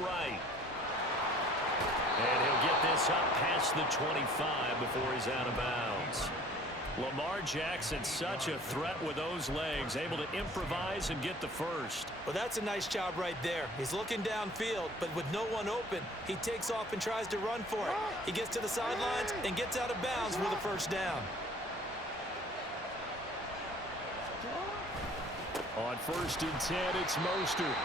right. And he'll get this up past the 25 before he's out of bounds. Lamar Jackson, such a threat with those legs, able to improvise and get the first. Well, that's a nice job right there. He's looking downfield, but with no one open, he takes off and tries to run for it. He gets to the sidelines and gets out of bounds with a first down. On 1st and 10, it's Mostert.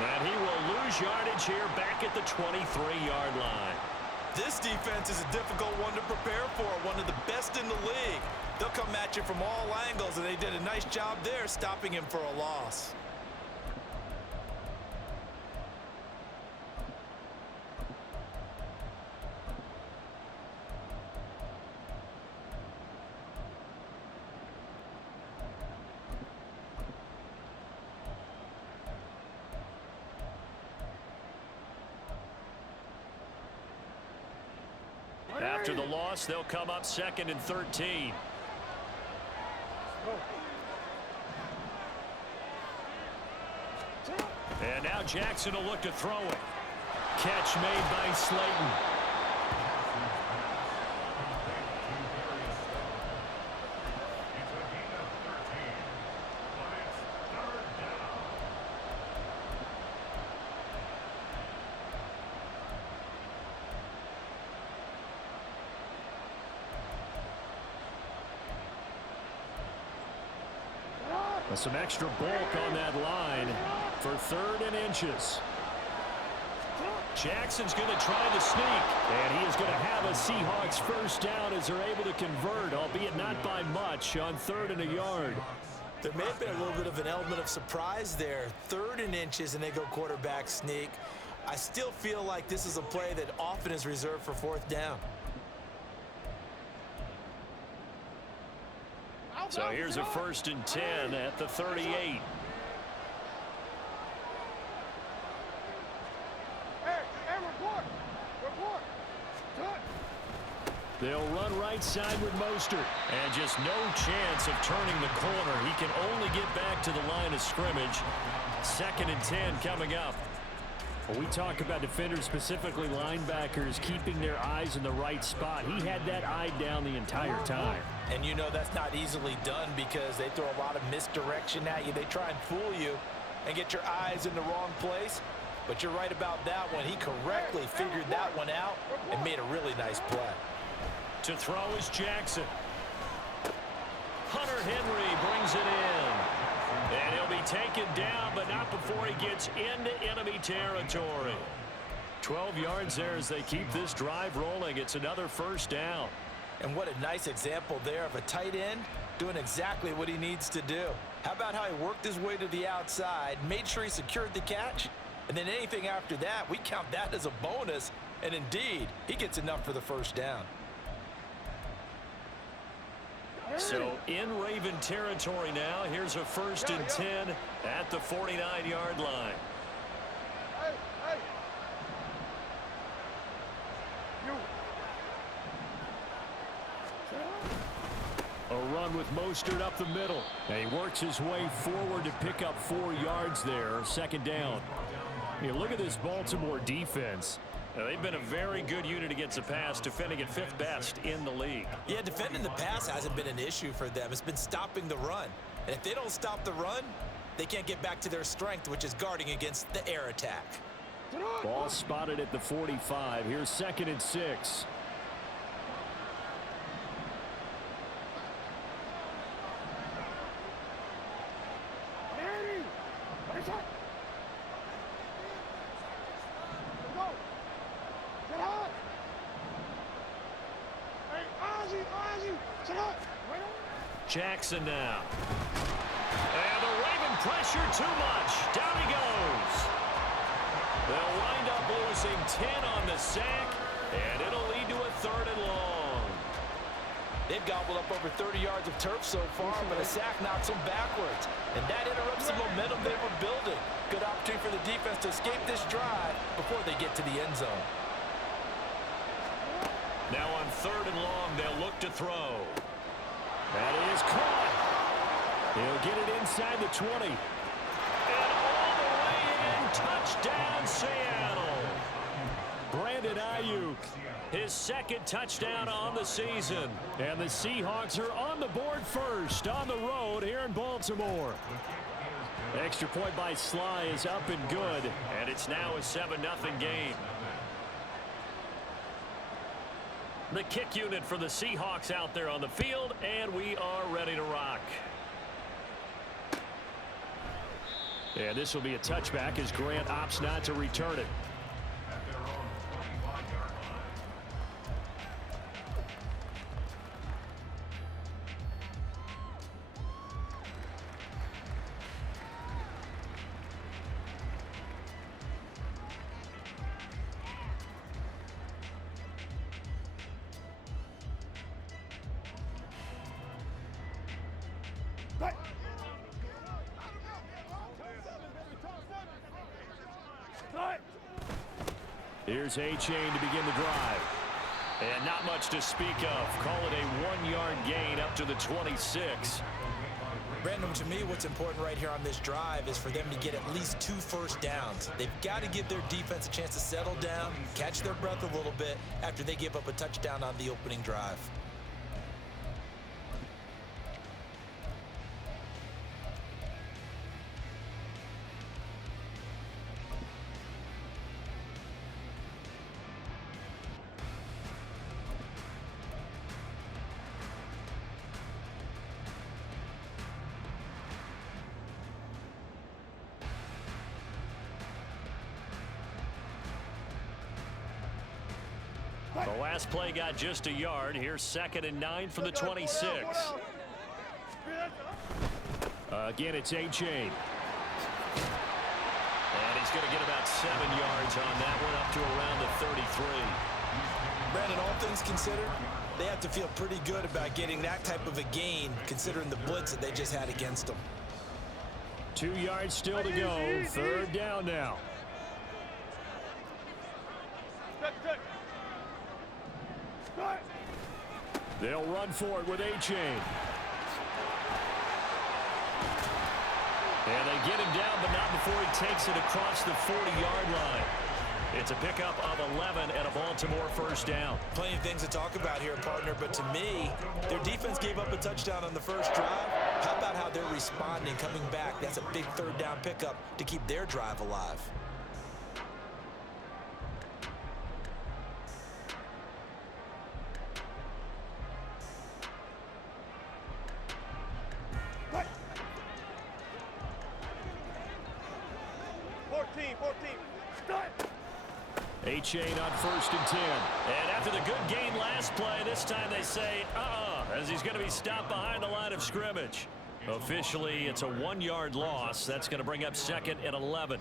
And he will lose yardage here back at the 23-yard line. This defense is a difficult one to prepare for, one of the best in the league. They'll come at you from all angles, and they did a nice job there stopping him for a loss. After the loss, they'll come up 2nd and 13. And now Jackson will look to throw it. Catch made by Slayton. Some extra bulk on that line for 3rd and inches. Jackson's going to try to sneak, and he is going to have a Seahawks first down as they're able to convert, albeit not by much, on 3rd and a yard. There may have been a little bit of an element of surprise there. 3rd and inches, and they go quarterback sneak. I still feel like this is a play that often is reserved for 4th down. So here's a 1st and 10 at the 38. They'll run right side with Mostert. And just no chance of turning the corner. He can only get back to the line of scrimmage. 2nd and 10 coming up. When we talk about defenders, specifically linebackers, keeping their eyes in the right spot, he had that eye down the entire time. And you know that's not easily done because they throw a lot of misdirection at you. They try and fool you and get your eyes in the wrong place. But you're right about that one. He correctly figured that one out and made a really nice play. To throw is Jackson. Hunter Henry brings it in. And he'll be taken down, but not before he gets into enemy territory. 12 yards there as they keep this drive rolling. It's another first down. And what a nice example there of a tight end doing exactly what he needs to do. How about how he worked his way to the outside, made sure he secured the catch, and then anything after that, we count that as a bonus. And indeed, he gets enough for the first down. So in Raven territory now, here's a 1st and 10 at the 49-yard line. A run with Mostert up the middle. And he works his way forward to pick up 4 yards there. 2nd down. Look at this Baltimore defense. They've been a very good unit against the pass, defending at 5th best in the league. Yeah, defending the pass hasn't been an issue for them. It's been stopping the run. And if they don't stop the run, they can't get back to their strength, which is guarding against the air attack. Ball spotted at the 45. Here's 2nd and 6. Jackson now. And the Raven pressure too much. Down he goes. They'll wind up losing 10 on the sack, and it'll lead to a 3rd and long. They've gobbled up over 30 yards of turf so far, but a sack knocks them backwards. And that interrupts the momentum they were building. Good opportunity for the defense to escape this drive before they get to the end zone. Now on 3rd and long, they'll look to throw. That is caught. He'll get it inside the 20. And all the way in. Touchdown, Seattle. Ayuk. His second touchdown on the season. And the Seahawks are on the board first on the road here in Baltimore. Extra point by Sly is up and good. And it's now a 7-0 game. The kick unit for the Seahawks out there on the field, and we are ready to rock. And this will be a touchback as Grant opts not to return it. Here's A-Chain to begin the drive. And not much to speak of. Call it a 1-yard gain up to the 26. Brandon, to me, what's important right here on this drive is for them to get at least 2 first downs. They've got to give their defense a chance to settle down, catch their breath a little bit after they give up a touchdown on the opening drive. The last play got just a yard. Here's 2nd and 9 from the 26. Again, it's A-Chain. And he's going to get about 7 yards on that one, up to around the 33. Brandon, all things considered, they have to feel pretty good about getting that type of a gain, considering the blitz that they just had against them. 2 yards still to go. 3rd down now. They'll run for it with A-Chain. And they get him down, but not before he takes it across the 40-yard line. It's a pickup of 11 and a Baltimore first down. Plenty of things to talk about here, partner, but to me, their defense gave up a touchdown on the first drive. How about how they're responding, coming back? That's a big 3rd down pickup to keep their drive alive. A-Chain on 1st and 10. And after the good gain last play, this time they say, as he's going to be stopped behind the line of scrimmage. Officially, it's a 1-yard loss. That's going to bring up 2nd and 11.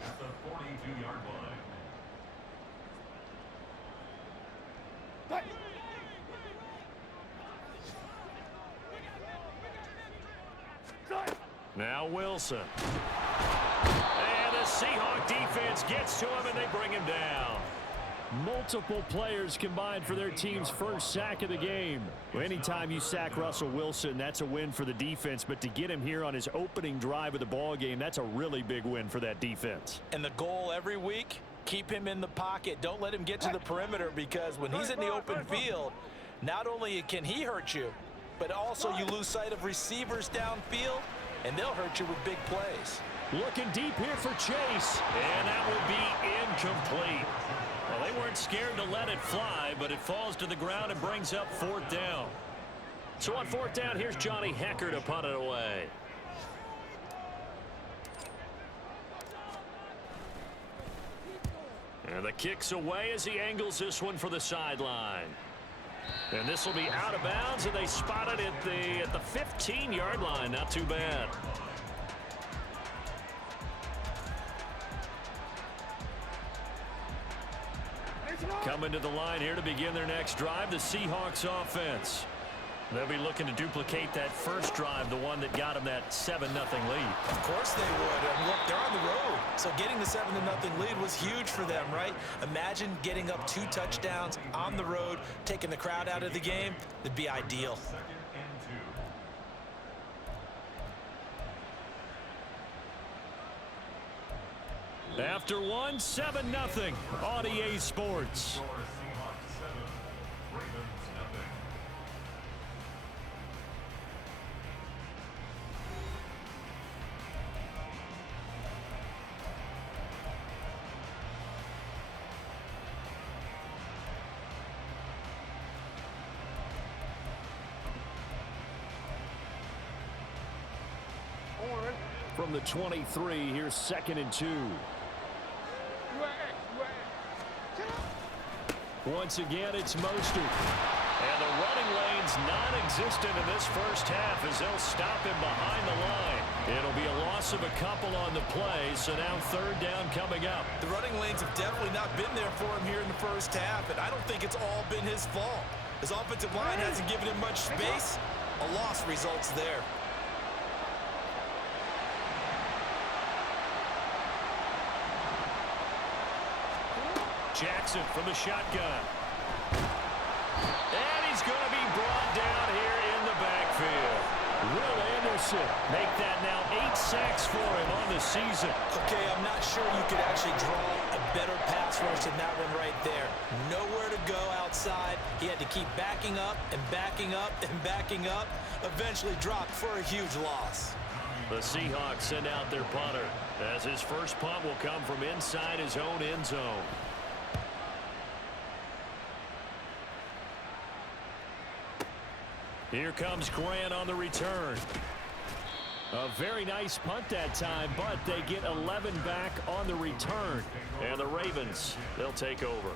Now Wilson. And the Seahawk defense gets to him, and they bring him down. Multiple players combined for their team's first sack of the game. Anytime you sack Russell Wilson, that's a win for the defense. But to get him here on his opening drive of the ball game, that's a really big win for that defense. And the goal every week, keep him in the pocket. Don't let him get to the perimeter, because when he's in the open field, not only can he hurt you, but also you lose sight of receivers downfield, and they'll hurt you with big plays. Looking deep here for Chase, and that will be incomplete. Well, they weren't scared to let it fly, but it falls to the ground and brings up 4th down. So on 4th down, here's Johnny Hecker to punt it away. And the kick's away as he angles this one for the sideline. And this will be out of bounds, and they spot it at the 15-yard line. Not too bad. Coming to the line here to begin their next drive, the Seahawks offense. They'll be looking to duplicate that first drive, the one that got them that 7-0 lead. Of course they would. And look, they're on the road. So getting the 7-0 lead was huge for them, right? Imagine getting up 2 touchdowns on the road, taking the crowd out of the game. It'd be ideal. After one, 7-0 on EA Sports. From the 23, here's 2nd and 2. Once again, it's Mostert. And the running lane's non-existent in this first half as they'll stop him behind the line. It'll be a loss of a couple on the play, so now 3rd down coming up. The running lanes have definitely not been there for him here in the first half, and I don't think it's all been his fault. His offensive line hasn't given him much space. A loss results there. Jackson from the shotgun. And he's going to be brought down here in the backfield. Will Anderson make that now 8 sacks for him on the season. Okay, I'm not sure you could actually draw a better pass rush than that one right there. Nowhere to go outside. He had to keep backing up and backing up and backing up. Eventually dropped for a huge loss. The Seahawks send out their punter as his first punt will come from inside his own end zone. Here comes Grant on the return. A very nice punt that time, but they get 11 back on the return. And the Ravens, they'll take over.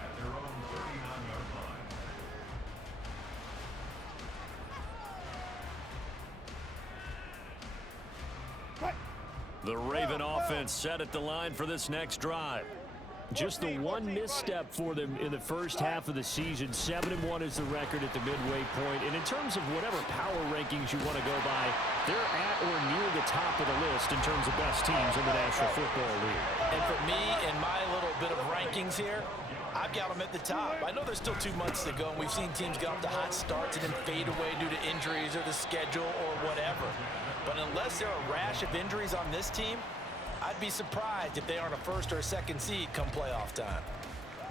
The Raven offense set at the line for this next drive. Just the one misstep for them in the first half of the season. 7-1 is the record at the midway point. And in terms of whatever power rankings you want to go by, they're at or near the top of the list in terms of best teams in the National Football League. And for me, in my little bit of rankings here, I've got them at the top. I know there's still 2 months to go, and we've seen teams get off to hot starts and then fade away due to injuries or the schedule or whatever. But unless there are a rash of injuries on this team, I'd be surprised if they aren't a 1st or a 2nd seed come playoff time.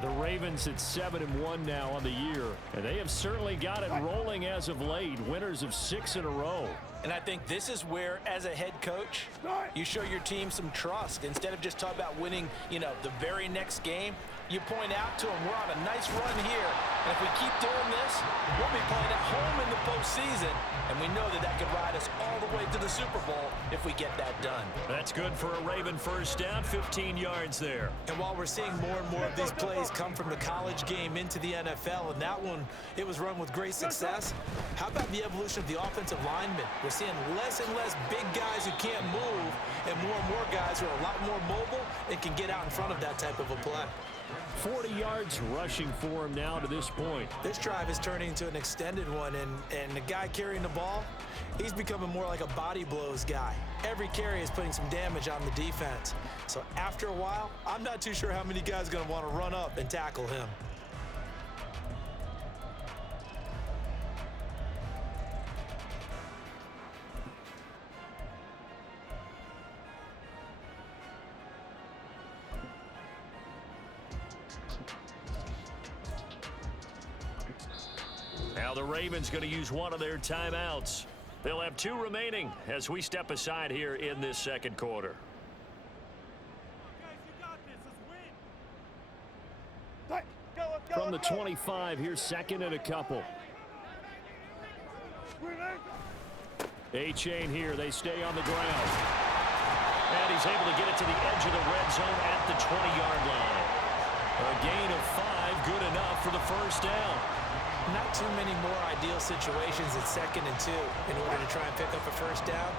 The Ravens at 7-1 now on the year, and they have certainly got it rolling as of late. Winners of 6 in a row. And I think this is where, as a head coach, you show your team some trust. Instead of just talking about winning, the very next game, you point out to them, we're on a nice run here. And if we keep doing this, we'll be playing at home in the postseason. And we know that that could ride us all the way to the Super Bowl if we get that done. That's good for a Raven first down, 15 yards there. And while we're seeing more and more of these plays come from the college game into the NFL, and that one, it was run with great success, how about the evolution of the offensive linemen? We're seeing less and less big guys who can't move and more guys who are a lot more mobile and can get out in front of that type of a play. 40 yards rushing for him now to this point. This drive is turning into an extended one, and the guy carrying the ball, he's becoming more like a body blows guy. Every carry is putting some damage on the defense. So after a while, I'm not too sure how many guys are going to want to run up and tackle him. Now the Ravens going to use one of their timeouts. They'll have 2 remaining as we step aside here in this second quarter. From the 25, here's 2nd and a couple. A-chain here. They stay on the ground. And he's able to get it to the edge of the red zone at the 20-yard line. A gain of 5, good enough for the first down. Not too many more ideal situations at 2nd and 2 in order to try and pick up a first down.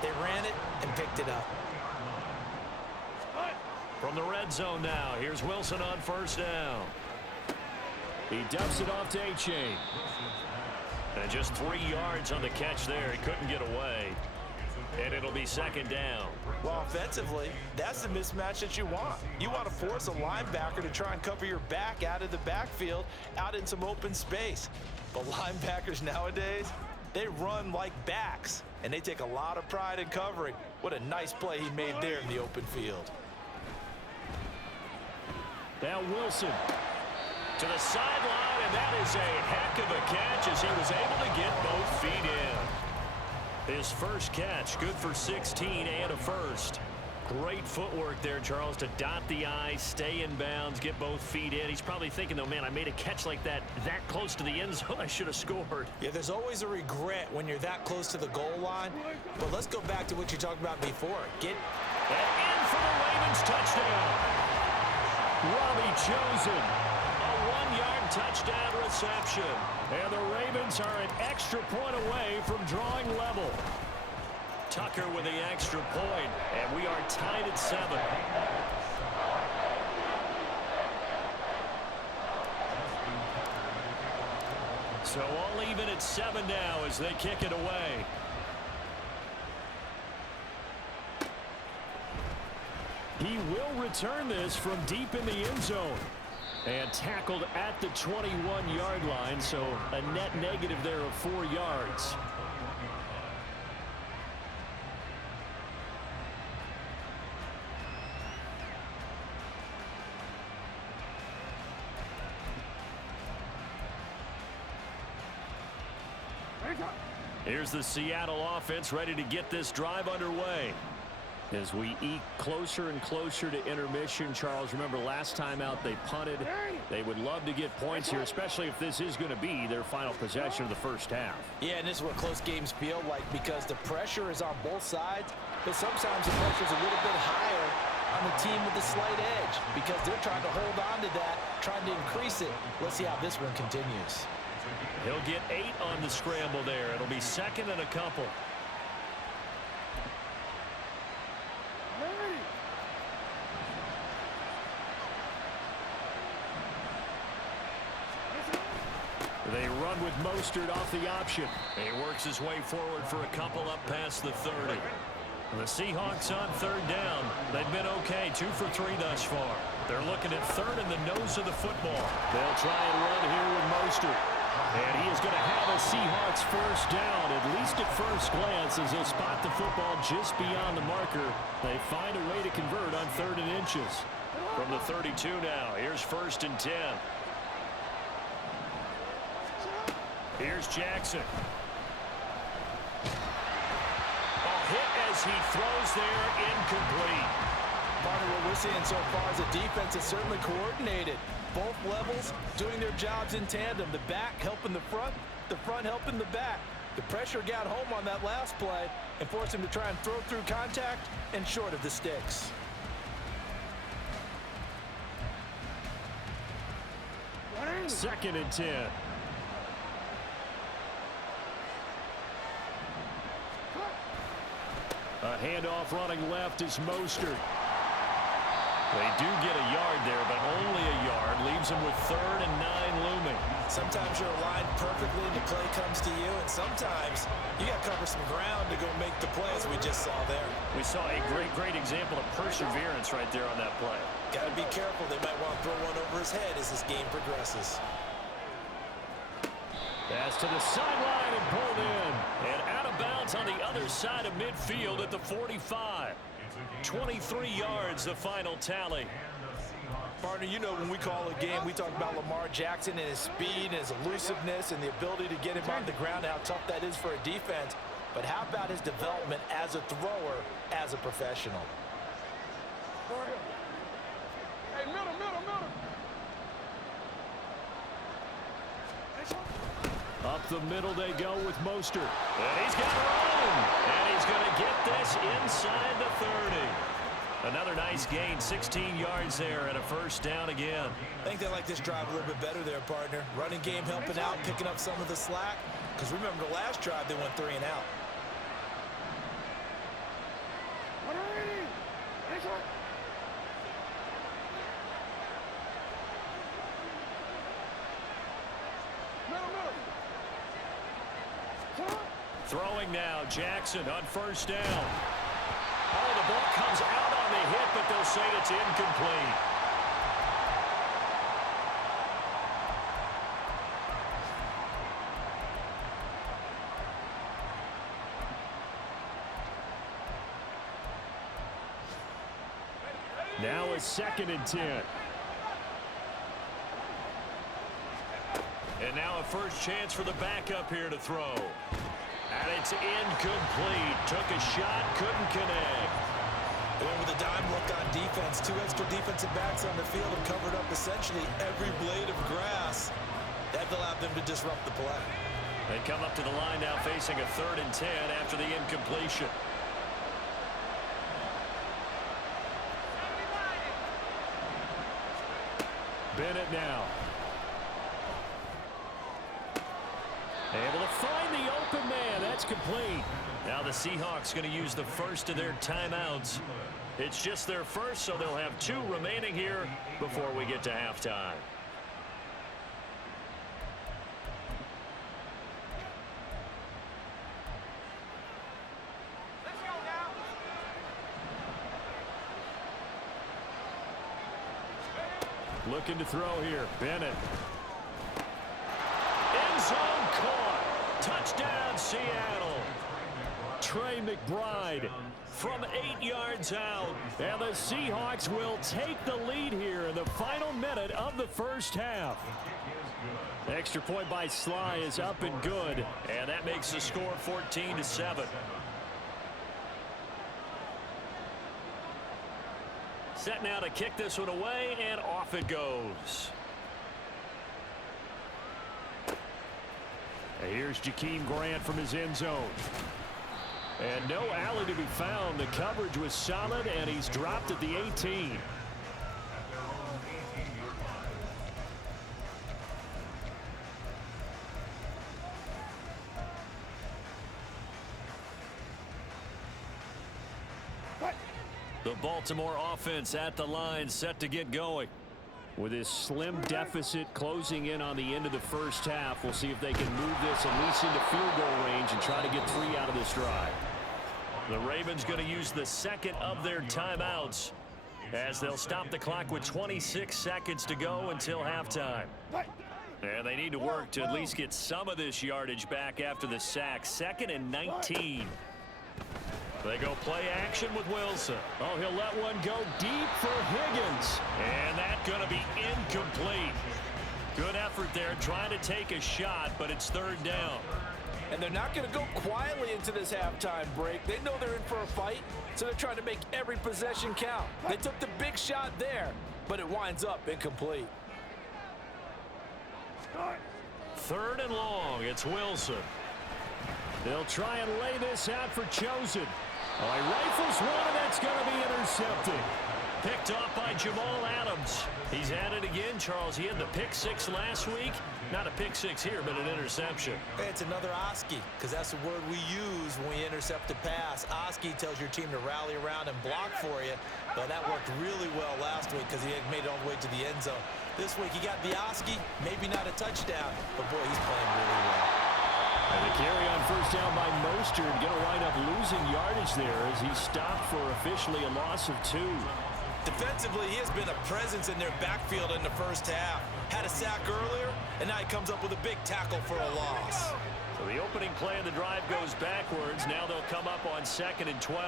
They ran it and picked it up. From the red zone now, here's Wilson on first down. He dumps it off to A-chain. And just 3 yards on the catch there. He couldn't get away. And it'll be 2nd down. Well, offensively, that's the mismatch that you want. You want to force a linebacker to try and cover your back out of the backfield, out in some open space. But linebackers nowadays, they run like backs, and they take a lot of pride in covering. What a nice play he made there in the open field. Now Wilson to the sideline, and that is a heck of a catch as he was able to get both feet in. His first catch, good for 16 and a first. Great footwork there, Charles, to dot the I, stay in bounds, get both feet in. He's probably thinking, though, man, I made a catch like that close to the end zone. I should have scored. Yeah, there's always a regret when you're that close to the goal line. But let's go back to what you talked about before. And in for the Ravens touchdown. Robbie Chosen, a 1-yard touchdown reception. And the Ravens are an extra point away from drawing level. Tucker with the extra point, and we are tied at 7. So all even at 7 now as they kick it away. He will return this from deep in the end zone. And tackled at the 21-yard line, so a net negative there of 4 yards. Here's the Seattle offense ready to get this drive underway. As we eke closer and closer to intermission, Charles, remember last time out they punted. They would love to get points here, especially if this is going to be their final possession of the first half. Yeah, and this is what close games feel like because the pressure is on both sides, but sometimes the pressure is a little bit higher on the team with the slight edge because they're trying to hold on to that, trying to increase it. Let's see how this one continues. He'll get 8 on the scramble there. It'll be second and a couple. They run with Mostert off the option. He works his way forward for a couple up past the 30. The Seahawks on 3rd down. They've been okay, 2 for 3 thus far. They're looking at 3rd in the nose of the football. They'll try and run here with Mostert. And he is going to have a Seahawks first down, at least at first glance, as they'll spot the football just beyond the marker. They find a way to convert on 3rd and inches. From the 32 now, here's 1st and 10. Here's Jackson. A hit as he throws there, incomplete. Partner, what we're seeing so far is the defense is certainly coordinated. Both levels doing their jobs in tandem. The back helping the front helping the back. The pressure got home on that last play and forced him to try and throw through contact and short of the sticks. Second and 10. A handoff running left is Mostert. They do get a yard there, but only a yard. Leaves them with 3rd and 9 looming. Sometimes you're aligned perfectly and the play comes to you, and sometimes you got to cover some ground to go make the play, as we just saw there. We saw a great example of perseverance right there on that play. Got to be careful. They might want to throw one over his head as this game progresses. Pass to the sideline and pulled in. And out of bounds on the other side of midfield at the 45. 23 yards, the final tally. Partner, you know when we call a game, we talk about Lamar Jackson and his speed and his elusiveness and the ability to get him on the ground, how tough that is for a defense. But how about his development as a thrower, as a professional? Hey, middle. Up the middle they go with Mostert. And he's got room. And he's going to get this inside the 30. Another nice gain, 16 yards there and a first down again. I think they like this drive a little bit better there, partner. Running game helping out, picking up some of the slack. Because remember the last drive, they went 3 and out. Throwing now, Jackson on first down. Oh, the ball comes out on the hit, but they'll say it's incomplete. Now a 2nd and 10. And now a first chance for the backup here to throw. And it's incomplete. Took a shot, couldn't connect. They went with a dime look on defense. 2 extra defensive backs on the field have covered up essentially every blade of grass. That allowed them to disrupt the play. They come up to the line now facing a 3rd and 10 after the incompletion. Bennett now. Able to find the open man. That's complete. Now the Seahawks going to use the first of their timeouts. It's just their first, so they'll have 2 remaining here before we get to halftime. Looking to throw here. Bennett. End zone caught. Touchdown, Seattle. Trey McBride from 8 yards out. And the Seahawks will take the lead here in the final minute of the first half. Extra point by Sly is up and good. And that makes the score 14-7. Set now to kick this one away, and off it goes. And here's Jakeem Grant from his end zone. And no alley to be found. The coverage was solid, and he's dropped at the 18. The Baltimore offense at the line, set to get going. With this slim deficit closing in on the end of the first half, we'll see if they can move this at least into field goal range and try to get 3 out of this drive. The Ravens going to use the second of their timeouts as they'll stop the clock with 26 seconds to go until halftime. And they need to work to at least get some of this yardage back after the sack. 2nd and 19. They go play action with Wilson. Oh, he'll let one go deep for Higgins. And that's going to be incomplete. Good effort there trying to take a shot, but it's 3rd down. And they're not going to go quietly into this halftime break. They know they're in for a fight, so they're trying to make every possession count. They took the big shot there, but it winds up incomplete. 3rd and long. It's Wilson. They'll try and lay this out for Chosen. Oh, he rifles one, and that's going to be intercepted. Picked off by Jamal Adams. He's at it again, Charles. He had the pick 6 last week. Not a pick 6 here, but an interception. Hey, it's another Oski, because that's the word we use when we intercept a pass. Oski tells your team to rally around and block for you, but that worked really well last week because he had made it all the way to the end zone. This week he got the Oski, maybe not a touchdown, but boy, he's playing really well. And the carry on first down by Mostert, going to wind up losing yardage there as he stopped for officially a loss of 2. Defensively, he has been a presence in their backfield in the first half. Had a sack earlier, and now he comes up with a big tackle for a loss. So the opening play of the drive goes backwards. Now they'll come up on 2nd and 12.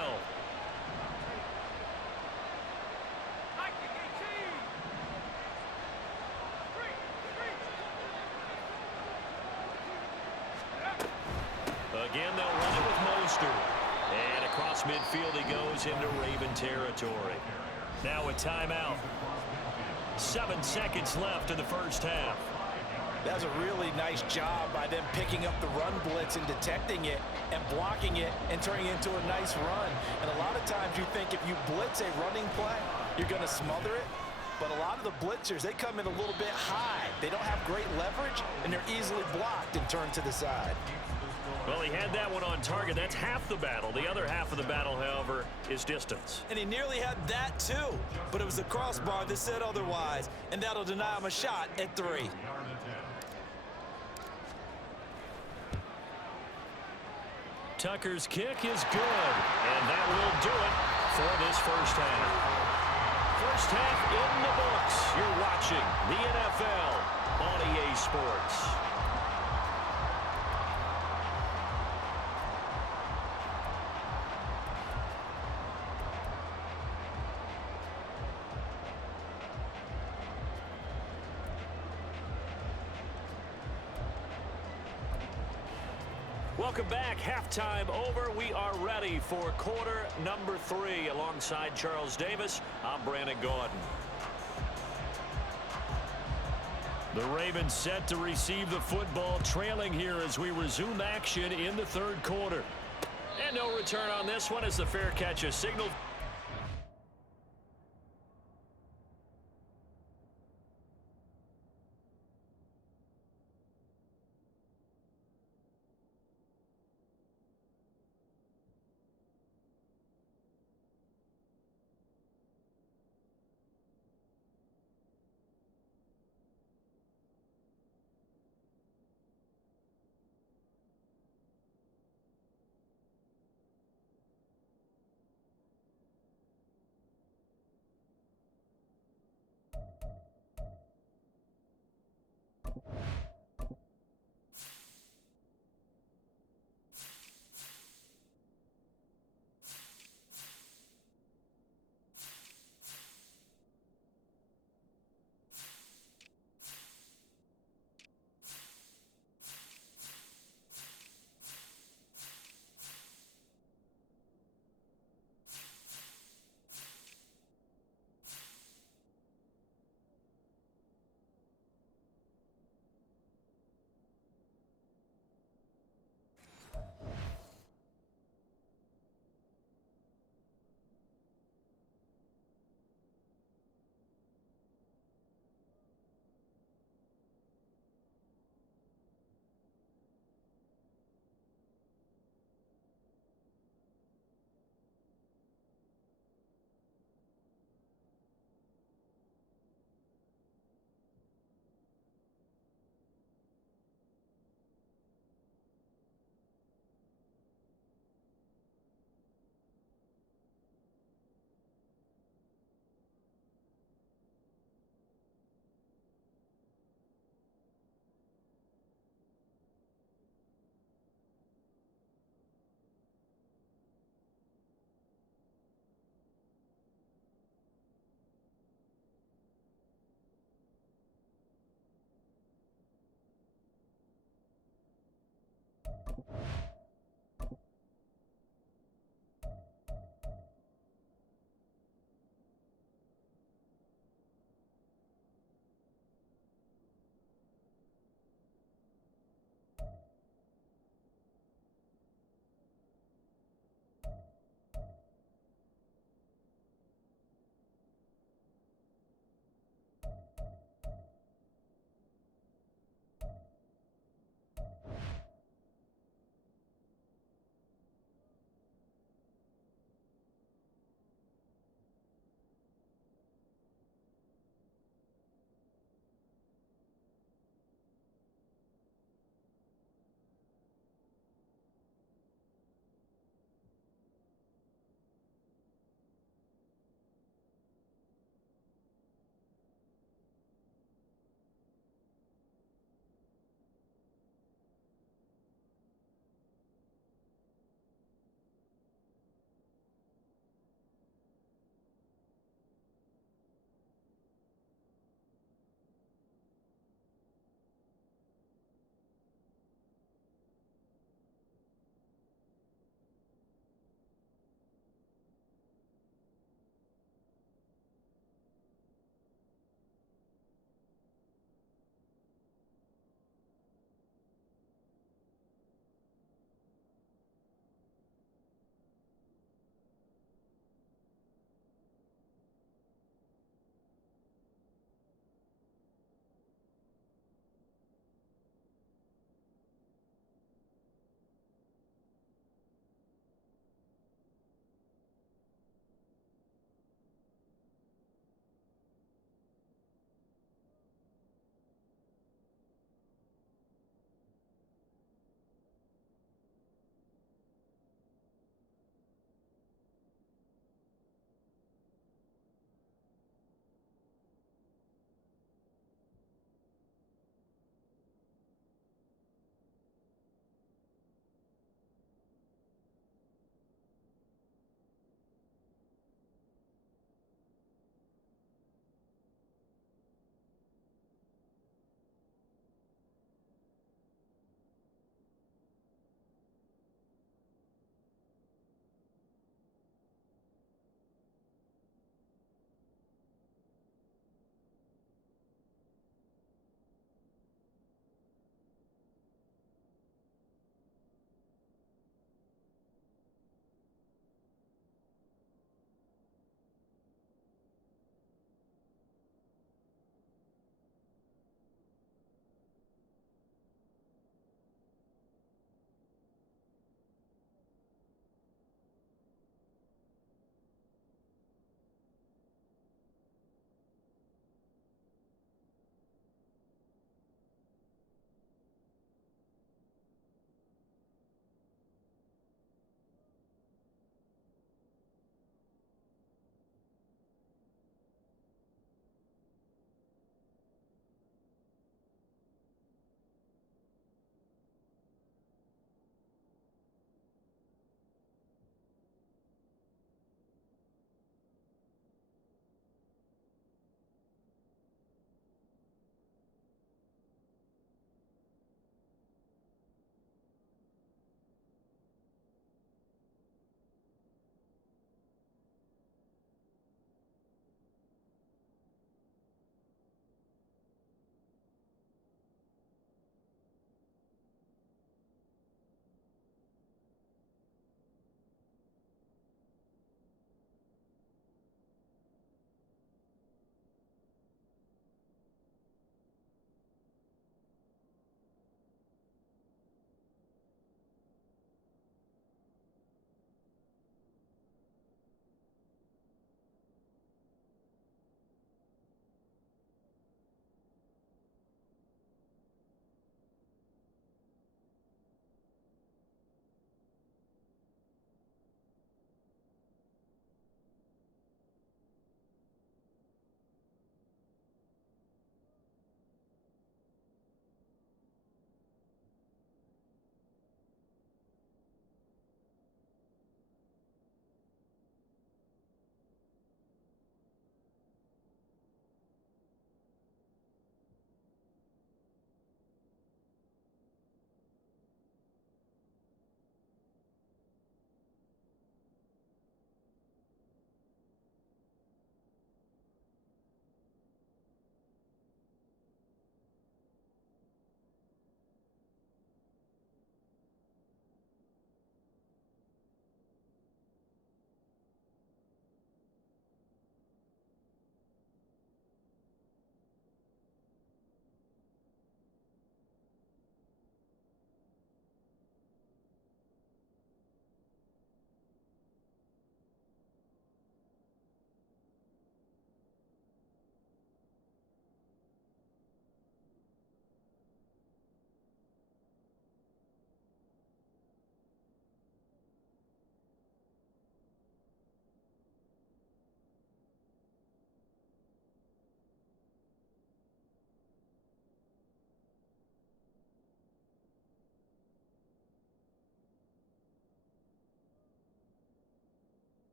Again, they'll run it with Mostert. And across midfield he goes into Raven territory. Now a timeout. 7 seconds left in the first half. That's a really nice job by them picking up the run blitz and detecting it and blocking it and turning it into a nice run. And a lot of times you think if you blitz a running play, you're going to smother it. But a lot of the blitzers, they come in a little bit high. They don't have great leverage, and they're easily blocked and turned to the side. Well, he had that one on target. That's half the battle. The other half of the battle, however, is distance. And he nearly had that, too. But it was the crossbar that said otherwise, and that'll deny him a shot at 3. Tucker's kick is good, and that will do it for this first half. First half in the books. You're watching the NFL on EA Sports. Welcome back. Halftime over. We are ready for quarter number 3. Alongside Charles Davis, I'm Brandon Gaudin. The Ravens set to receive the football, trailing here as we resume action in the third quarter. And no return on this one as the fair catch is signaled.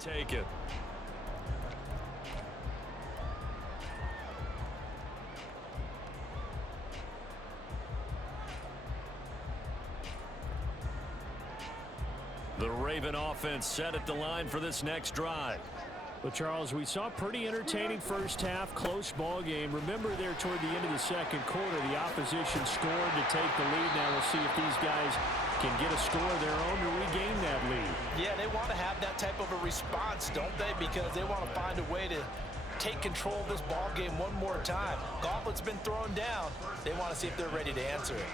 Take it. The Raven offense set at the line for this next drive. Well, Charles, we saw a pretty entertaining first half, close ball game. Remember there toward the end of the second quarter, the opposition scored to take the lead. Now we'll see if these guys can get a score of their own to regain that lead. Yeah, they want to have that type of a response, don't they? Because they want to find a way to take control of this ball game one more time. Gauntlet's been thrown down. They want to see if they're ready to answer it.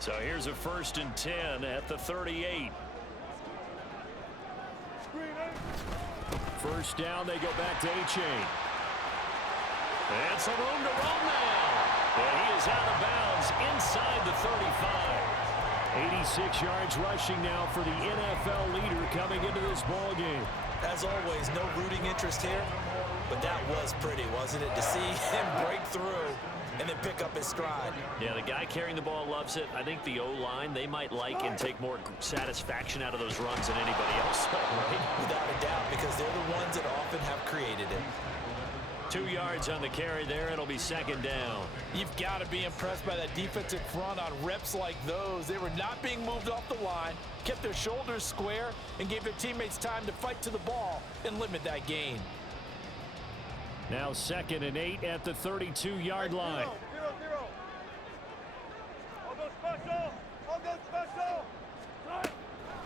So here's a 1st and 10 at the 38. First down, they go back to A-Chain. And some room to run now. And he is out of bounds inside the 35. 86 yards rushing now for the NFL leader coming into this ball game. As always, no rooting interest here, but that was pretty, wasn't it? To see him break through and then pick up his stride. Yeah, the guy carrying the ball loves it. I think the O-line, they might like and take more satisfaction out of those runs than anybody else. Right? Without a doubt, because they're the ones that often have created it. 2 yards on the carry there. It'll be 2nd down. You've got to be impressed by that defensive front on reps like those. They were not being moved off the line, kept their shoulders square, and gave their teammates time to fight to the ball and limit that gain. Now 2nd and 8 at the 32-yard line.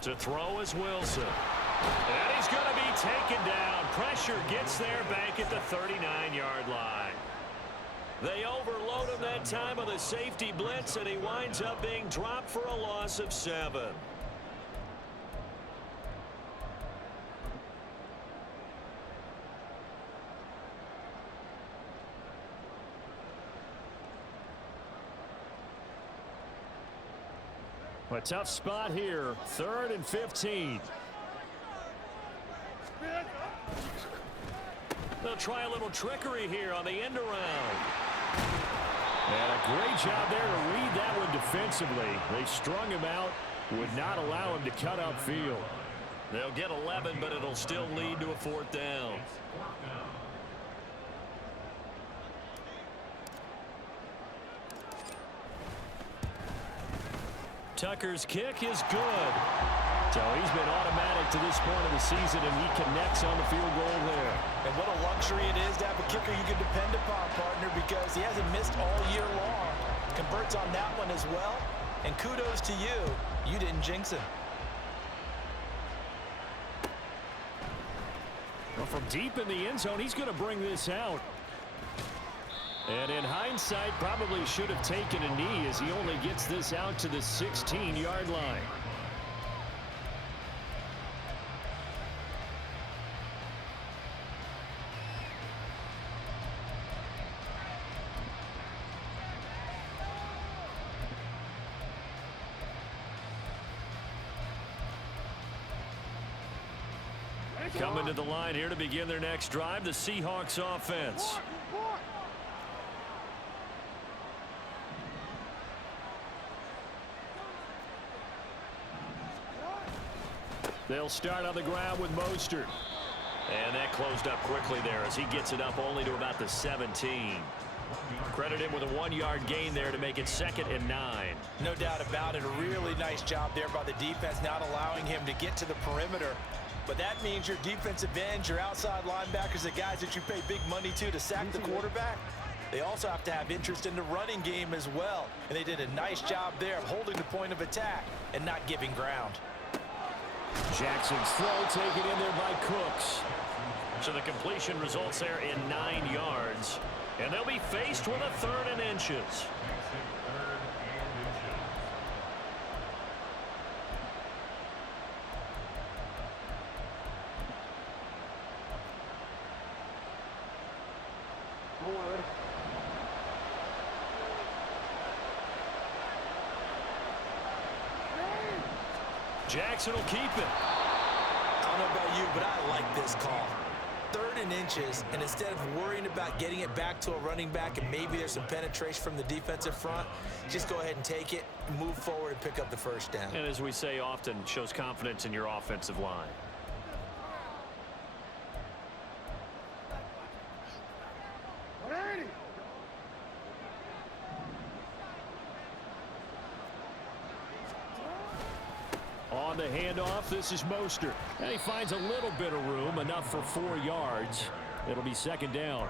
To throw is Wilson. And he's going to be taken down. Pressure gets there back at the 39-yard line. They overload him that time with a safety blitz, and he winds up being dropped for a loss of 7. A tough spot here. 3rd and 15. They'll try a little trickery here on the end around. And a great job there to read that one defensively. They strung him out, would not allow him to cut upfield. They'll get 11, but it'll still lead to a 4th down. Tucker's kick is good. So he's been automatic to this point of the season, and he connects on the field goal there. And what a luxury it is to have a kicker you can depend upon, partner, because he hasn't missed all year long. Converts on that one as well. And kudos to you. You didn't jinx him. Well, from deep in the end zone, he's going to bring this out. And in hindsight, probably should have taken a knee as he only gets this out to the 16-yard line. Coming to the line here to begin their next drive, the Seahawks offense. They'll start on the ground with Mostert. And that closed up quickly there as he gets it up only to about the 17. Credit him with a 1-yard gain there to make it 2nd and 9. No doubt about it. A really nice job there by the defense, not allowing him to get to the perimeter. But that means your defensive ends, your outside linebackers, the guys that you pay big money to sack the quarterback, they also have to have interest in the running game as well. And they did a nice job there of holding the point of attack and not giving ground. Jackson's throw taken in there by Cooks. So the completion results there in 9 yards. And they'll be faced with a 3rd and inches. Jackson will keep it. I don't know about you, but I like this call. 3rd and inches, and instead of worrying about getting it back to a running back and maybe there's some penetration from the defensive front, just go ahead and take it, move forward, and pick up the first down. And as we say often, shows confidence in your offensive line. On the handoff, this is Mostert. And he finds a little bit of room, enough for 4 yards. It'll be 2nd down.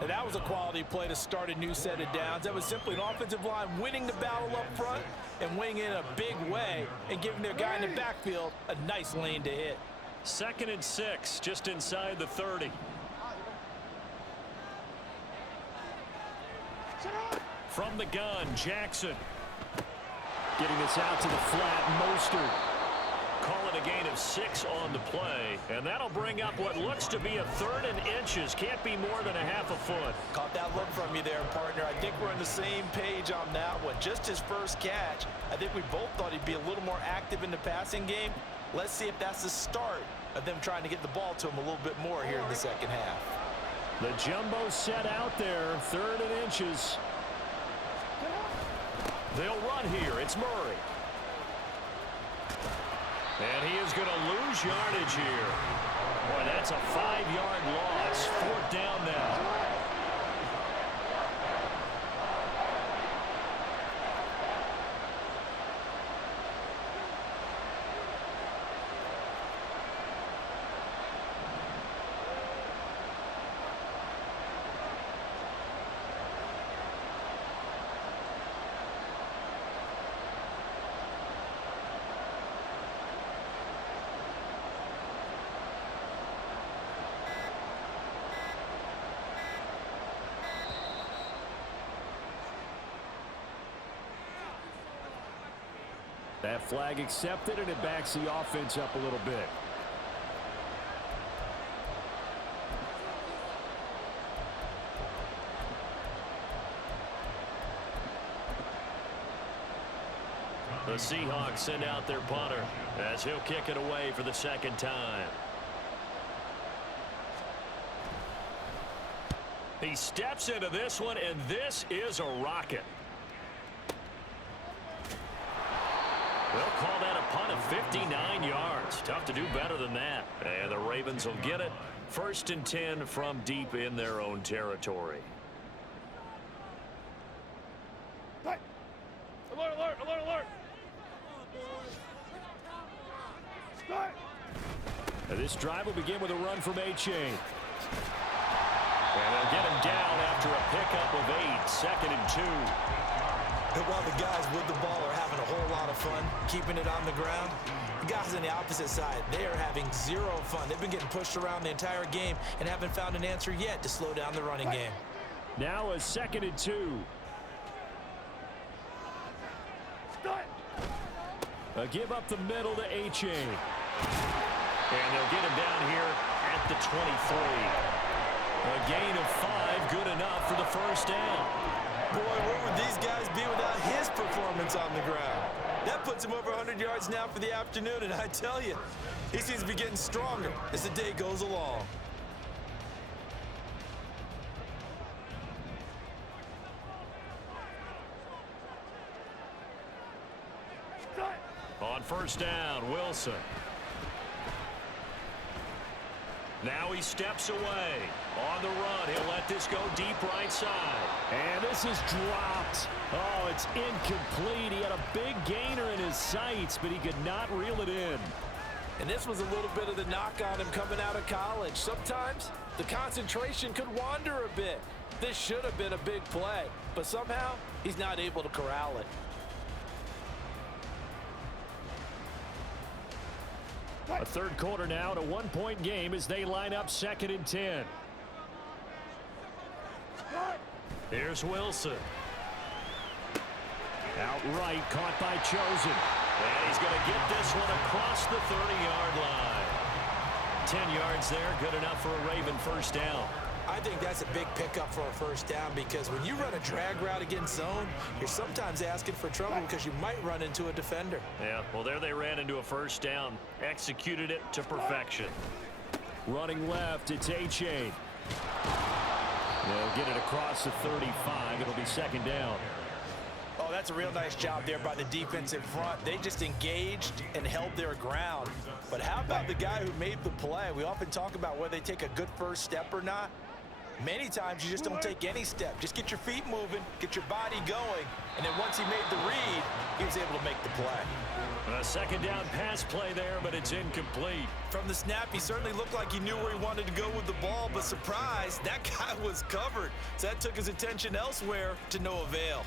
And that was a quality play to start a new set of downs. That was simply an offensive line winning the battle up front and winning in a big way and giving their guy in the backfield a nice lane to hit. 2nd and 6, just inside the 30. From the gun, Jackson. Getting this out to the flat, Mostert. Call it a gain of 6 on the play, and that'll bring up what looks to be a 3rd and inches. Can't be more than a half a foot. Caught that look from you there, partner. I think we're on the same page on that one. Just his first catch. I think we both thought he'd be a little more active in the passing game. Let's see if that's the start of them trying to get the ball to him a little bit more here in the second half. The jumbo set out there, 3rd and inches. They'll run here. It's Murray. And he is going to lose yardage here. Boy, that's a 5-yard loss. 4th down now. That flag accepted, and it backs the offense up a little bit. The Seahawks send out their punter as he'll kick it away for the 2nd time. He steps into this one, and this is a rocket. They'll call that a punt of 59 yards. Tough to do better than that. And the Ravens will get it. 1st and 10 from deep in their own territory. Alert, alert, alert, alert. And this drive will begin with a run from A-Chain. And they'll get him down after a pickup of 8. 2nd and 2. And while the guys with the ball are having a whole lot of fun keeping it on the ground, the guys on the opposite side, they are having zero fun. They've been getting pushed around the entire game and haven't found an answer yet to slow down the running game. Now a 2nd and 2. A give up the middle to A-Chain. And they'll get him down here at the 23. A gain of 5, good enough for the 1st down. Boy, where would these guys be without his performance on the ground? That puts him over 100 yards now for the afternoon, and I tell you, he seems to be getting stronger as the day goes along. On 1st down, Wilson. Now he steps away. On the run, he'll let this go deep right side. And this is dropped. Oh, it's incomplete. He had a big gainer in his sights, but he could not reel it in. And this was a little bit of the knock on him coming out of college. Sometimes the concentration could wander a bit. This should have been a big play, but somehow he's not able to corral it. A 3rd quarter now and a 1-point game as they line up 2nd and 10. Here's Wilson. Outright caught by Chosen. And he's going to get this one across the 30-yard line. 10 yards there, good enough for a Raven 1st down. I think that's a big pickup for a 1st down because when you run a drag route against zone, you're sometimes asking for trouble because you might run into a defender. Yeah, well, there they ran into a 1st down, executed it to perfection. Running left, it's A-Chain. They'll get it across the 35. It'll be second down. Oh, that's a real nice job there by the defense in front. They just engaged and held their ground. But how about the guy who made the play? We often talk about whether they take a good first step or not. Many times you just don't take any step. Just get your feet moving, get your body going, and then once he made the read, he was able to make the play. A second down pass play there, but it's incomplete. From the snap, he certainly looked like he knew where he wanted to go with the ball, but surprise, that guy was covered. So that took his attention elsewhere to no avail.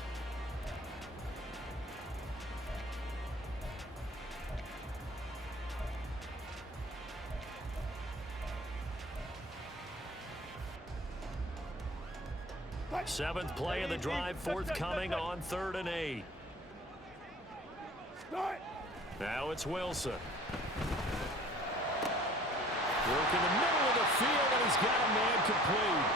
Seventh play of the drive forthcoming on 3rd and 8. Now it's Wilson. Work in the middle of the field, and he's got a man complete.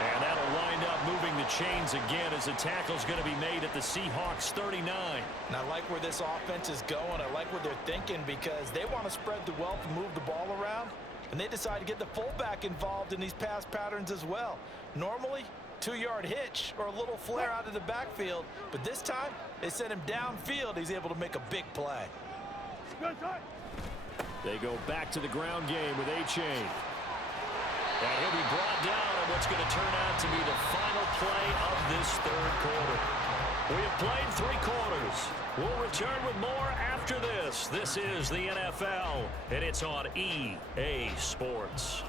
And that'll wind up moving the chains again as the tackle's going to be made at the Seahawks 39. And I like where this offense is going. I like what they're thinking because they want to spread the wealth and move the ball around. And they decide to get the fullback involved in these pass patterns as well. Normally, 2-yard hitch or a little flare out of the backfield. But this time, they sent him downfield. He's able to make a big play. They go back to the ground game with A-Chain. And he'll be brought down on what's going to turn out to be the final play of this 3rd quarter. We have played 3 quarters. We'll return with more after this. This is the NFL, and it's on EA Sports.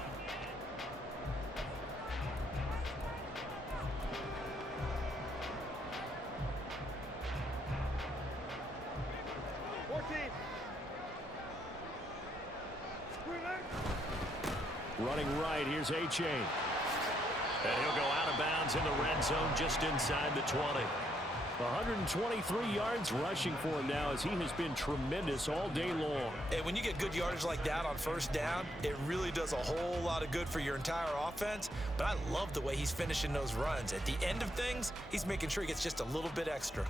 Running right, here's A-Chain. And he'll go out of bounds in the red zone just inside the 20. 123 yards rushing for him now as he has been tremendous all day long. And when you get good yardage like that on first down, it really does a whole lot of good for your entire offense. But I love the way he's finishing those runs. At the end of things, he's making sure he gets just a little bit extra.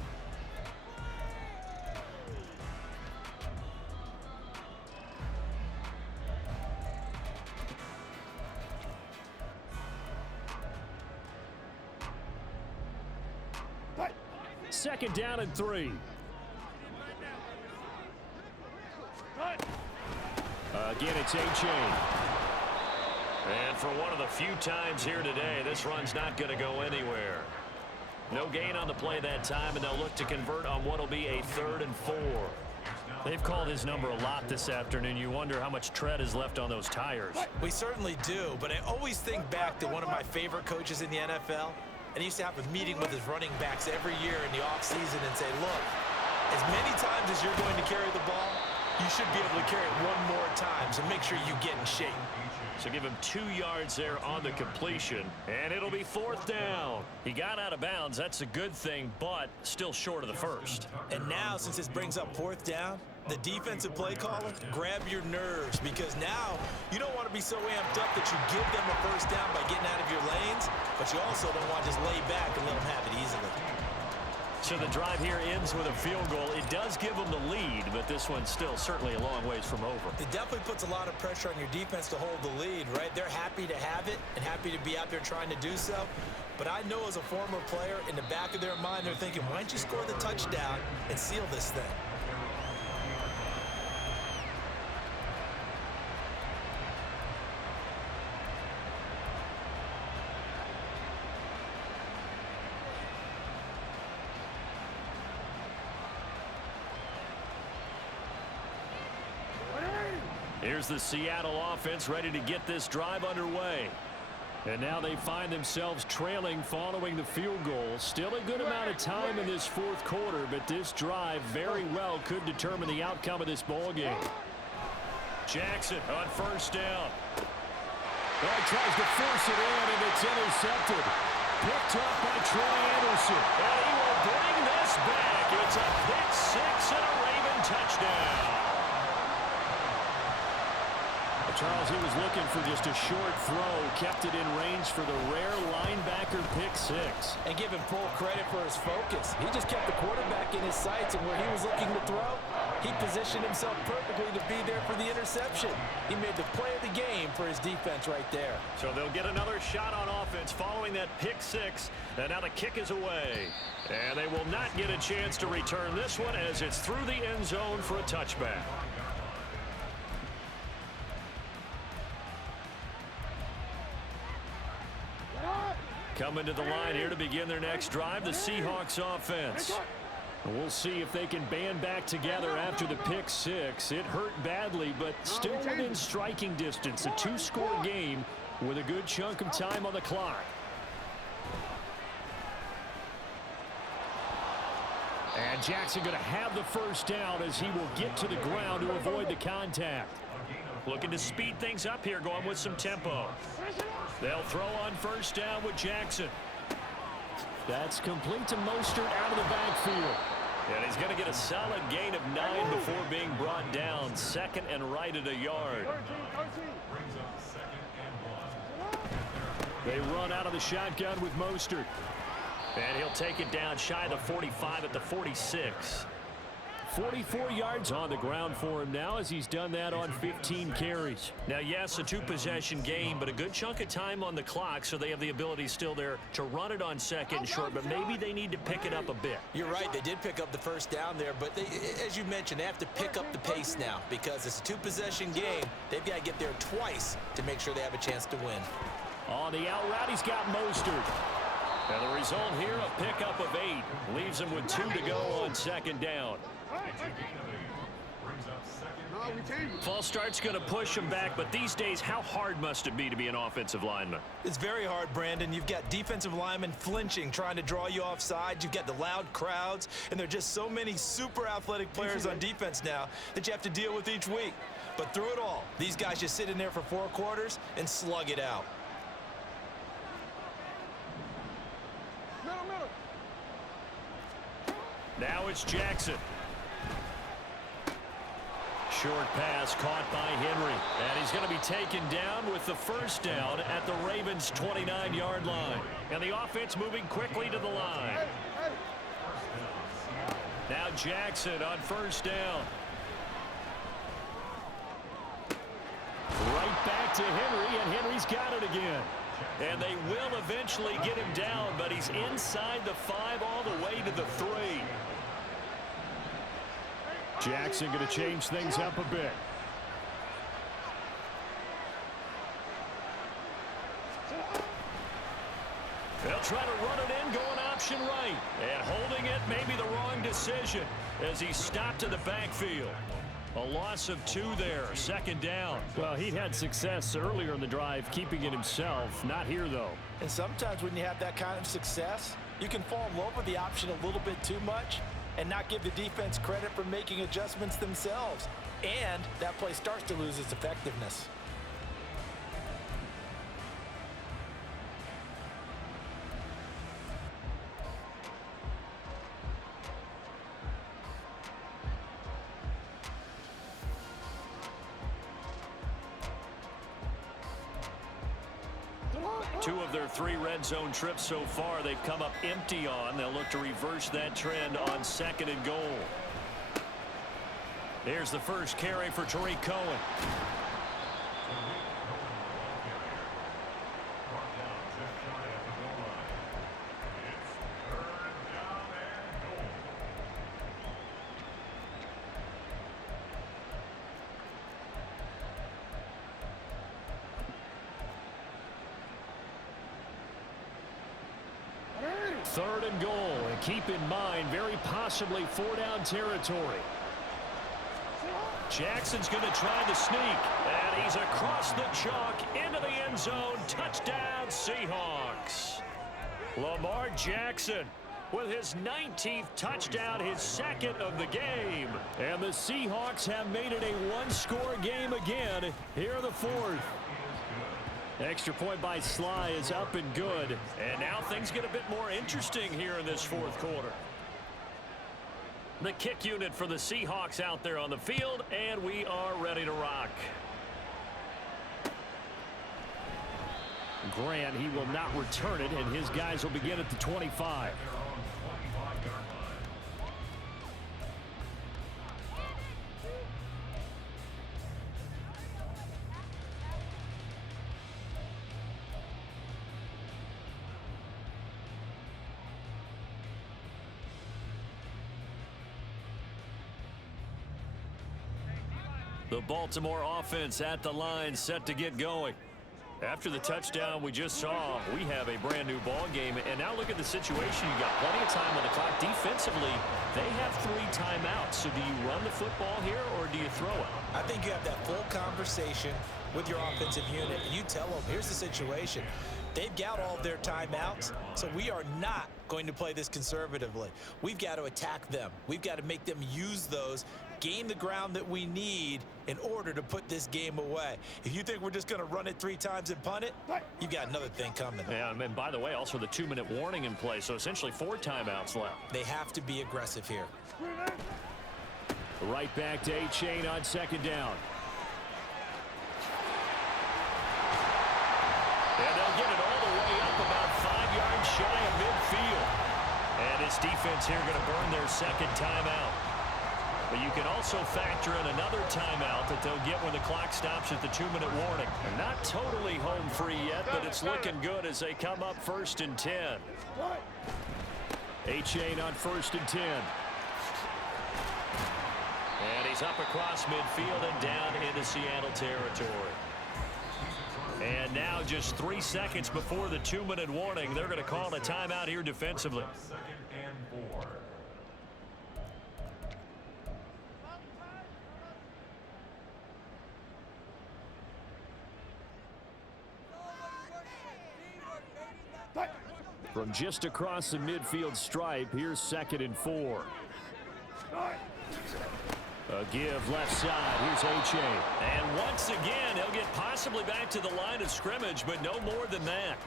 Second down and 3. Again, it's A-Chain. And for one of the few times here today, this run's not going to go anywhere. No gain on the play that time, and they'll look to convert on what will be a 3rd and 4. They've called his number a lot this afternoon. You wonder how much tread is left on those tires. We certainly do, but I always think back to one of my favorite coaches in the NFL. And he used to have a meeting with his running backs every year in the offseason and say, look, as many times as you're going to carry the ball, you should be able to carry it one more time, so make sure you get in shape. So give him 2 yards there on the completion, and it'll be 4th down. He got out of bounds. That's a good thing, but still short of the first. And now, since this brings up 4th down, the defensive play caller, grab your nerves, because now you don't want to be so amped up that you give them a first down by getting out of your lanes, but you also don't want to just lay back and let them have it easily. So the drive here ends with a field goal. It does give them the lead, but this one's still certainly a long ways from over. It definitely puts a lot of pressure on your defense to hold the lead, right? They're happy to have it and happy to be out there trying to do so. But I know as a former player, in the back of their mind, they're thinking, why don't you score the touchdown and seal this thing? Here's the Seattle offense ready to get this drive underway. And now they find themselves trailing following the field goal. Still a good amount of time in this 4th quarter, but this drive very well could determine the outcome of this ball game. Jackson on first down. Well, he tries to force it in, and it's intercepted. Picked up by Troy Anderson. And he will bring this back. It's a pick 6 and a Raven touchdown. Charles, he was looking for just a short throw, kept it in range for the rare linebacker pick 6. And give him full credit for his focus. He just kept the quarterback in his sights, and where he was looking to throw, He positioned himself perfectly to be there for the interception. He made the play of the game for his defense right there. So they'll get another shot on offense following that pick six. And now the kick is away. And they will not get a chance to return this one as it's through the end zone for a touchback. Coming to the line here to begin their next drive, the Seahawks offense. We'll see if they can band back together after the pick six. It hurt badly, but still within striking distance. A two-score game with a good chunk of time on the clock. And Jackson going to have the first down as he will get to the ground to avoid the contact. Looking to speed things up here, going with some tempo. They'll throw on first down with Jackson. That's complete to Mostert out of the backfield. And he's going to get a solid gain of 9 before being brought down. Second and right at a yard. They run out of the shotgun with Mostert. And he'll take it down shy of the 45 at the 46. 44 yards on the ground for him now as he's done that on 15 carries. Now, yes, a two-possession game, but a good chunk of time on the clock, so they have the ability still there to run it on second and short, but maybe they need to pick it up a bit. You're right. They did pick up the first down there, but they, as you mentioned, they have to pick up the pace now because it's a two-possession game. They've got to get there twice to make sure they have a chance to win. On the out route, he's got Mostert. And the result here, a pickup of 8. Leaves him with 2 to go on second down. False start's going to push him back, but these days, how hard must it be to be an offensive lineman? It's very hard, Brandon. You've got defensive linemen flinching, trying to draw you offside. You've got the loud crowds, and there are just so many super athletic players on defense now that you have to deal with each week. But through it all, these guys just sit in there for 4 quarters and slug it out. Now it's Jackson. Short pass caught by Henry. And he's going to be taken down with the first down at the Ravens' 29-yard line. And the offense moving quickly to the line. Now Jackson on first down. Right back to Henry, and Henry's got it again. And they will eventually get him down, but he's inside the 5 all the way to the 3. Jackson going to change things up a bit. They'll try to run it in, going option right. And holding it may be the wrong decision as he stopped in the backfield. A loss of 2 there, second down. Well, he had success earlier in the drive keeping it himself. Not here, though. And sometimes when you have that kind of success, you can fall in love with the option a little bit too much and not give the defense credit for making adjustments themselves. And that play starts to lose its effectiveness. Two of their 3 red zone trips so far they've come up empty on. They'll look to reverse that trend on second and goal. Here's the first carry for Tariq Cohen. Third and goal, and keep in mind, very possibly 4-down territory. Jackson's going to try the sneak, and he's across the chalk into the end zone. Touchdown, Seahawks. Lamar Jackson with his 19th touchdown, his second of the game. And the Seahawks have made it a one-score game again here in the 4th. Extra point by Sly is up and good. And now things get a bit more interesting here in this 4th quarter. The kick unit for the Seahawks out there on the field, and we are ready to rock. Grant, he will not return it, and his guys will begin at the 25. The Baltimore offense at the line, set to get going. After the touchdown we just saw, we have a brand new ball game. And now look at the situation. You got plenty of time on the clock. Defensively, they have 3 timeouts. So do you run the football here or do you throw it? I think you have that full conversation with your offensive unit. You tell them, here's the situation. They've got all of their timeouts, so we are not going to play this conservatively. We've got to attack them. We've got to make them use those, gain the ground that we need in order to put this game away. If you think we're just going to run it 3 times and punt it, you've got another thing coming. Yeah, and by the way, also the 2-minute warning in play, so essentially 4 timeouts left. They have to be aggressive here. Right back to A-Chain on 2nd down. And they'll get it all the way up about 5 yards shy of midfield. And this defense here going to burn their 2nd timeout. But you can also factor in another timeout that they'll get when the clock stops at the 2-minute warning. And not totally home free yet, but it's looking good as they come up 1st and 10. A-Chain on 1st and 10. And he's up across midfield and down into Seattle territory. And now just 3 seconds before the 2-minute warning, they're going to call a timeout here defensively. 2nd and 4. From just across the midfield stripe, here's 2nd and 4. A give left side. Here's A-Chain. And once again, he'll get possibly back to the line of scrimmage, but no more than that.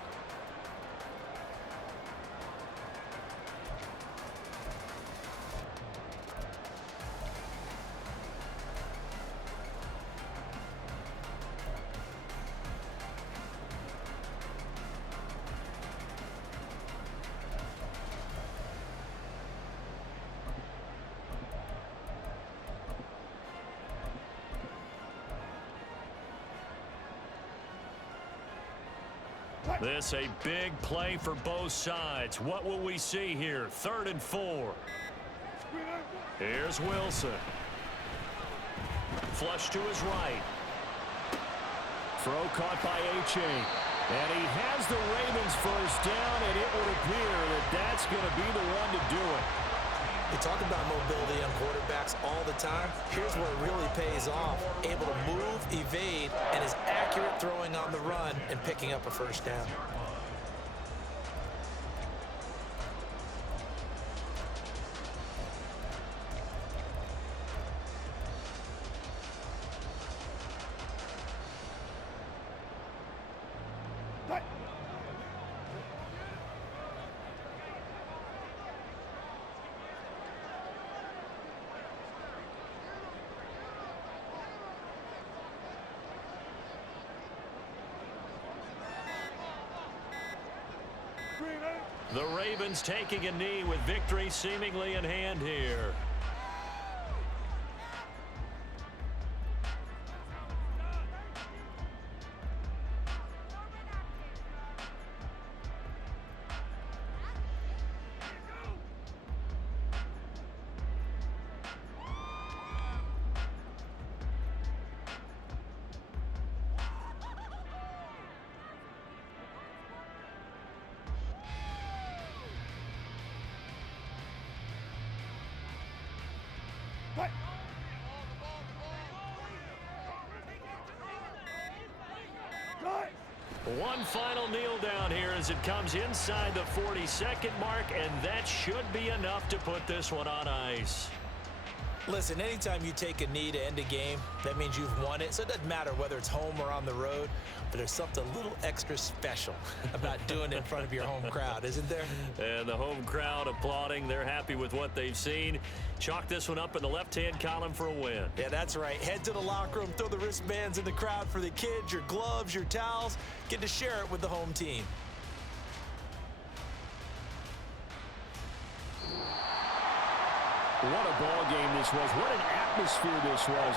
This a big play for both sides. What will we see here? 3rd and 4. Here's Wilson. Flush to his right. Throw caught by A-Chain. And he has the Ravens 1st down, and it would appear that that's going to be the one to do it. You talk about mobility on quarterbacks all the time. Here's where it really pays off. Able to move, evade, and is accurate throwing on the run and picking up a 1st down. The Ravens taking a knee with victory seemingly in hand here. One final kneel down here as it comes inside the 40-second mark, and that should be enough to put this one on ice. Listen, anytime you take a knee to end a game, that means you've won it. So it doesn't matter whether it's home or on the road, but there's something a little extra special about doing it in front of your home crowd, isn't there? And the home crowd applauding. They're happy with what they've seen. Chalk this one up in the left-hand column for a win. Yeah, that's right. Head to the locker room, throw the wristbands in the crowd for the kids, your gloves, your towels. Get to share it with the home team. What a ball game this was. What an atmosphere this was.